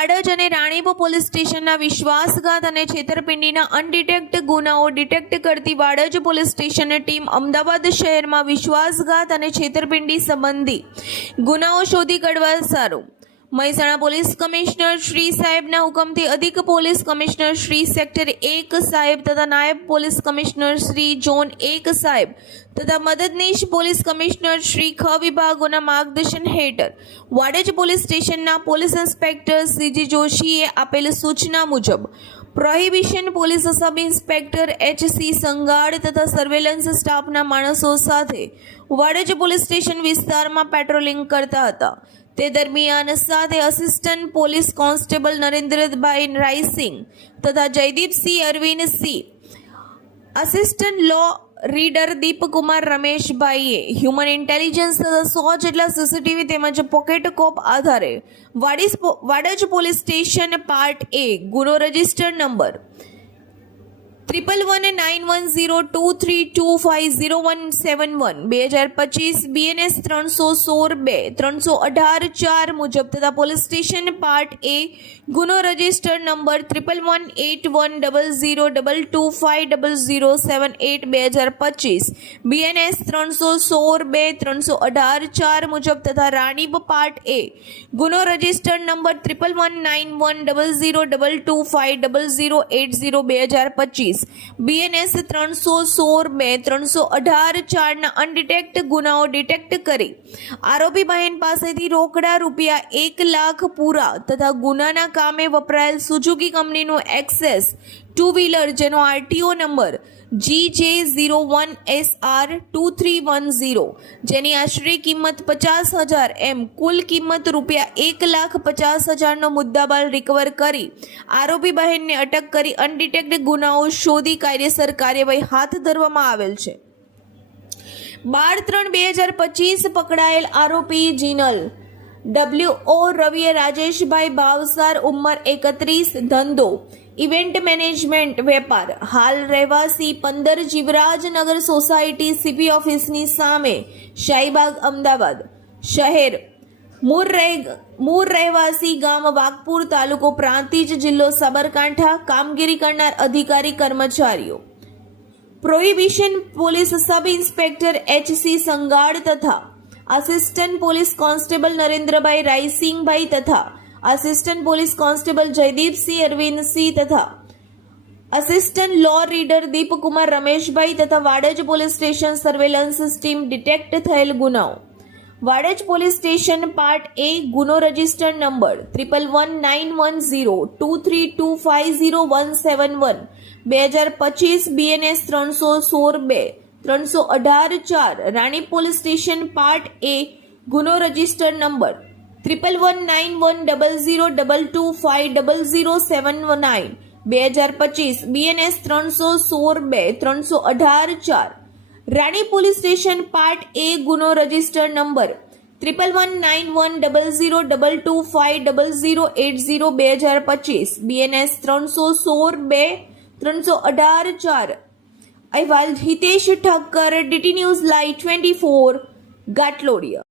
વાડજ અને રાણીપ પોલીસ સ્ટેશનના વિશ્વાસઘાત અને છેતરપિંડીના અનડિટેક્ટ ગુનાઓ ડિટેક્ટ કરતી વાડજ પોલીસ સ્ટેશનની ટીમ અમદાવાદ શહેરમાં વિશ્વાસઘાત અને છેતરપિંડી સંબંધી ગુનાઓ શોધી કાઢવા સારું. મહેસાણા પોલીસ કમિશનર શ્રી સાહેબના હુકમથી અધિક પોલીસ કમિશનર શ્રી સેક્ટર એક સાહેબ તથા નાયબ પોલીસ કમિશનર શ્રી ઝોન એક સાહેબ તથા મદદનીશ પોલીસ કમિશનર શ્રી ખ વિભાગોના માર્ગદર્શન હેઠળ વાડજ પોલીસ સ્ટેશનના પોલીસ ઇન્સ્પેક્ટર સીજી જોશીએ આપેલ સૂચના મુજબ prohibition police sub inspector H C Sangad તથા સર્વેલન્સ સ્ટાફના માણસો સાથે વાડજ પોલીસ સ્ટેશન વિસ્તારમાં પેટ્રોલિંગ કરતા હતા. તે દરમિયાન સાથે assistant police constable Narendrabhai Raysing તથા Jaydeepsinh Arvindsinh assistant law reader Deepkumar રમેશભાઈએ human intelligence તથા સો જેટલા સીસીટીવી તેમજ પોકેટ કોપ આધારે વાડીસ Vadaj police station part A ગુનો register number triple one nine one zero two three two five zero one seven one બે હજાર પચીસ BNS ત્રણસો સોળ બે, ત્રણસો અઢાર ચાર મુજબ તથા પોલીસ સ્ટેશન પાર્ટ એ ગુનો register number triple one eight one double zero double two five double zero seven eight બે હજાર પચીસ. બીએનએસ ત્રણસો સોળ બે ત્રણસો અઢાર ચાર મુજબ તથા રાણીબ પાર્ટ એ ગુનો register number triple one nine one double zero double two five double zero eight zero બે હજાર પચીસ. બીએનએસ ત્રણસો સોળ બે ત્રણસો અઢાર ચારના અનડિટેક્ટ ગુનાઓ ડિટેક્ટ કરી. આરોપી બહેન પાસેથી રોકડા રૂપિયા એક લાખ પૂરા તથા ગુનાના કામે વપરાયેલ સુઝુકી કંપનીનું એક્સેસ ટુ વ્હીલર જેનો RTO number G J zero one S R two three one zero જેની આશરે કિંમત પચાસ હજાર એમ કુલ કિંમત રૂપિયા એક લાખ પચાસ હજારનો મુદ્દાબાલ રિકવર કરી આરોપી બહેનને અટક કરી અનડિટેક્ટ ગુનાઓ શોધી કાયદેસર કાર્યવાહી હાથ ધરવામાં આવેલ છે. બાર ત્રણ બે હજાર પચીસ પકડાયેલ આરોપી જીનલ ડબલ્યુ ઓ રવિએ રાજેશભાઈ ભાવસાર ઉંમર એકત્રીસ ધંધો ઇવેન્ટ મેનેજમેન્ટ વેપાર હાલ રહેવાસી પંદર જીવરાજનગર સોસાયટી સીપી ઓફિસની સામે શાહીબાગ અમદાવાદ શહેર મૂળ રહે મૂળ રહેવાસી ગામ વાઘપુર તાલુકો પ્રાંતિજ જિલ્લો સાબરકાંઠા કામગીરી કરનાર અધિકારી કર્મચારીઓ prohibition police sub inspector H C Sangad તથા assistant police constable Narendrabhai Raysingbhai તથા assistant police constable Jaydeepsinh Arvindsinh તથા assistant law reader Deepkumar Rameshbhai તથા Vadaj police station surveillance team detect થયેલ ગુનાઓ Vadaj police station part A ગુનો register number triple one nine one zero two three two five zero one seven one બે હજાર પચીસ BNS ત્રણસો સોળ બે ત્રણસો અઢાર ચાર રાણી પોલીસ સ્ટેશન પાર્ટ એ, ગુનો register number triple one nine one double zero double two five double zero seven nine, બે હજાર પચીસ બીએનએસ ત્રણસો સોળ બે, ત્રણસો અઢાર ચાર. રાણી પોલીસ સ્ટેશન પાર્ટ એ, ગુનો register number triple one nine one double zero double two five double zero eight zero, બે હજાર પચીસ બીએનએસ ત્રણસો સોળ બે, ત્રણસો અઢાર ચાર. અહેવાલ Hitesh Thakkar DT news live twenty four Ghatlodia.